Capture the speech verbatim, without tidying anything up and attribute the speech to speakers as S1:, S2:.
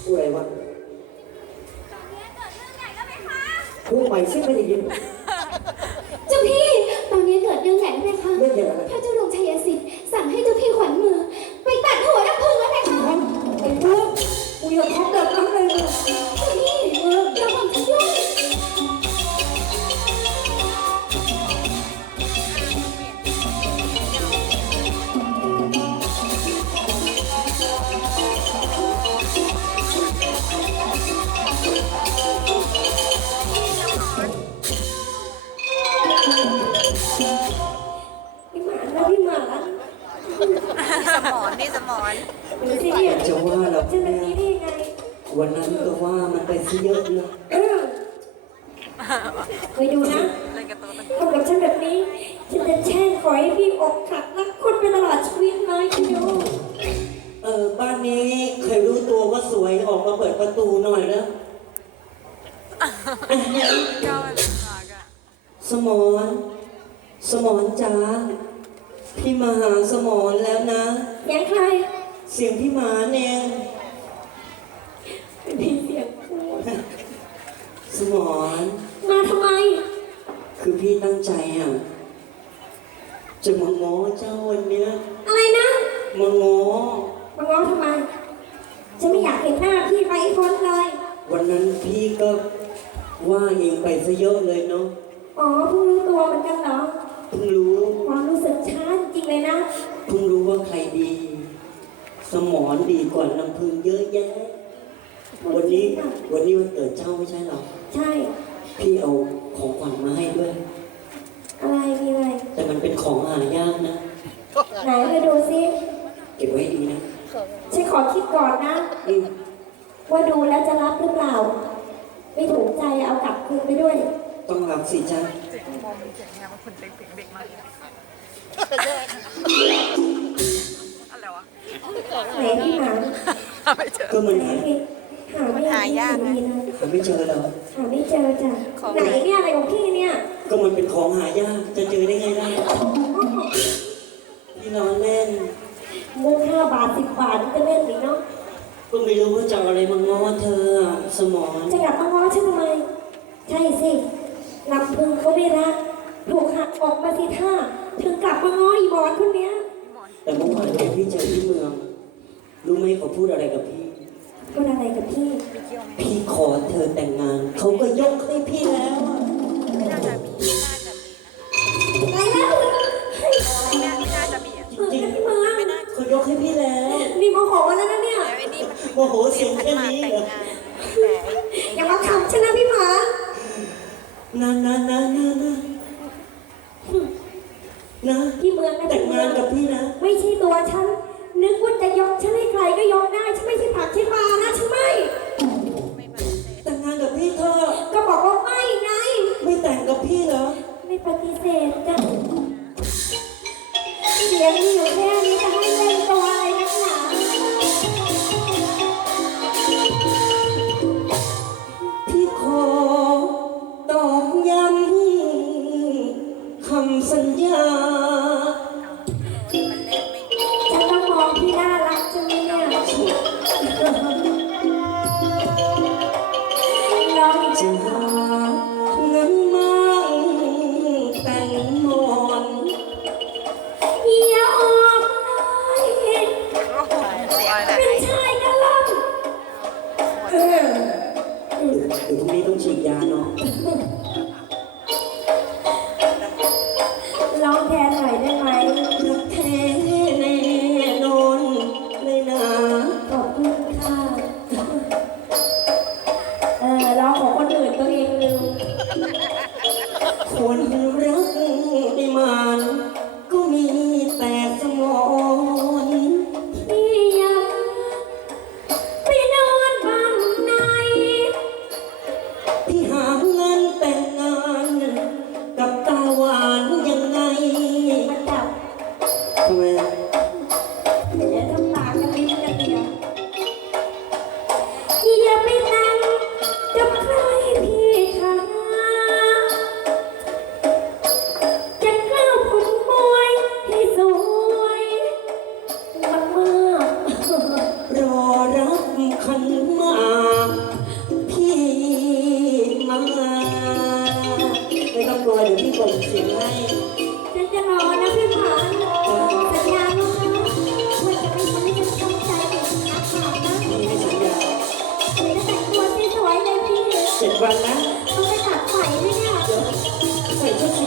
S1: พูดอะไรวะพูดใหม่ซิไม่ได้ยิน
S2: เจ้าพี่ตอนนี้เกิดเรื่องใหญ่แล้วไหมคะ
S1: เรื่องใหญ่อะไร
S2: พระเจ้าลงชัยสิทธิ์สั่งให้เจ้าพี่ขวัญมือไปตัดหัวน้ำพึ่งแล้วไหมคะ
S1: ไอ้พวกกูอย่าทำแบบนั้นเลยนะ
S2: เจ้าพี่เออระวังจะยุ่ง
S3: สมอนนี่สมอน
S1: จะว่าเราเนี่ยวันนั้นก็ว่ามันไปซะเยอะเลย
S2: ไปดูนะทำกับฉันแบบนี้ฉันจะแช่งขอให้พี่อกหักรักคุณไปตลอดชีวิตเลยคุณดู
S1: เออบ้านนี้เคยรู้ตัวว่าสวยออกมาเปิดประตูหน่อยนะสมอนสมอนจ๋าพี่มาหาสมอนแล้วนะ
S2: ยังใคร
S1: เสียงพี่หมาเนี่ย
S2: เป็นเสียงพูด
S1: สมอน
S2: มาทำไม
S1: คือพี่ตั้งใจอ่ะจะมาง้อเจ้าวันเนี้ย
S2: อะไรนะ
S1: มาง้อ
S2: มาง้อทำไมฉันไม่อยากเห็นหน้าพี่ไปพ้นเลย
S1: วันนั้นพี่ก็ว่าเองไปซะเยอะเลยเนาะ
S2: อ๋อเพิ่งรู้ตัวเหมือนกันเหรอ
S1: เพิ่งรู้
S2: ความรู้สึกช้าจริงเลยนะ
S1: เพิ่งรู้ว่าใครดีสมอนดีกว่าน้ำพึ่งเยอะแยะวันนี้วันนี้วันเกิดเจ้าไม่ใช่หรอ
S2: ใช่
S1: พี่เอาของขวัญมาให้ด้วย
S2: อะไรมีอะไร
S1: แต่มันเป็นของหายากนะ
S2: ไหนไปดูซิ
S1: เก็บไว้ดีนะ
S2: ฉันขอคิดก่อนนะว่าดูแล้วจะรับหรือเปล่าไม่ถูกใจเอากลับคืนไปด้วย
S1: ต้องรับสิจ้า
S3: อะไรวะ
S2: ไหนพี่หมา
S1: ก็มันหา
S2: หาไม่หายากนะ
S1: หาไม่เจอเหรอ
S2: หาไม่เจอจ้ะไหนเนี่ยอะไรของพี่เนี่ย
S1: ก็มันเป็นของหายากจะเจอได้ไงล่ะพี่น้องเล่น
S2: มุกห้าบาทสิบบาทจะเล่นหรือเนาะ
S1: ก็ไม่รู้ว่าจะอะไรมาง้อเธอสมอง
S2: จะกลับมาง้อฉันทำไมใช่สิลำพึงเขาไม่รักถูกหักออกมาสิท่าถึงกลับมาง้ออีบอลคนเนี้ย
S1: แต่เมื่อวานพี่เจอที่เมืองรู้ไหมเขาพูดอะไรกับพี่
S2: พูดอะไรกับพี่
S1: พี่ขอเธอแต่งงานเขาก็ยกให้พี่แล้ว
S3: ไม่น่าจะมีน่าจะมี
S2: นะอะไรนะ
S3: ไม่น่าจะมี
S2: จริงๆ
S1: ไม่น่าเขายกให้พี่แล้ว
S2: นี่โมโหแล้วนะเนี่ย
S1: โมโหเสียงแค่นี้เหรอ
S2: อย่ามาขำฉันนะพี่หมา
S1: นานานานานานะ
S2: พี่เมืองนะ
S1: แต่งงานกับพี่นะ
S2: ไม่ใช่ตัวฉันนึกว่าจะยกฉันให้ใครก็ยกได้ฉันไม่ใช่ผักใช่ปลานะฉันไม่
S1: แต่งงานกับพี่เธอ
S2: ก็บอกว่าไม่ไง
S1: ไม่แต่งกับพี่เหรอ
S2: ไม่ปฏิเสธจ้ะเสียงมีอยู่แค่นี้จะให้เล่นตัวอะไรนักหนา
S1: พี่ขอตอกย้ำคำสัญญา
S2: ฉันต้องมองพี่น่ารักจังเลยเนี่ยลอง
S1: จะหาเงินมาแต่งมอน
S2: อย่าออกเลยเป็นชายกะล่ำ
S1: เออเดี๋ยวพรุ่งนี้ต้องฉีดยาเนาะ
S2: ร้องแทนหน่อยได้ไหม
S1: รักแท้แน่นอนเลยนะ
S2: ขอบคุณค่ะเออร้องของคนอื่นตัวเองลืม
S1: คนรักไม่มันก็มีแต่สมอง
S2: ที่อยากไปนอนบ้านไหน
S1: ที่หาเงินแต่งงานกับตาหวานยังไง
S2: มาจับ
S1: ทำไม
S2: เดี๋ยวทำตากันนิดกันเดียวอย่าไปนั่งกับใครพี่ค่ะจะกล้าผุนมวยให้สวยมาก
S1: รอรับขันหมาตัวเดี๋ยวพี่กดเสียงให้
S2: ฉันจะรอนะพี่ผานสัญญาลูกนะว่าจะไม่ทำให้ฉันช้ำใจอีกนะผานนะ
S1: พี่ให้สัญญา
S2: เดี๋ยวจะแต่งตัวสวยๆเลยพี่
S1: เจ็ดวันนะ
S2: ต้องไปตัดไฟไหมเนี่ย
S1: เดี๋ยวใส่ชุด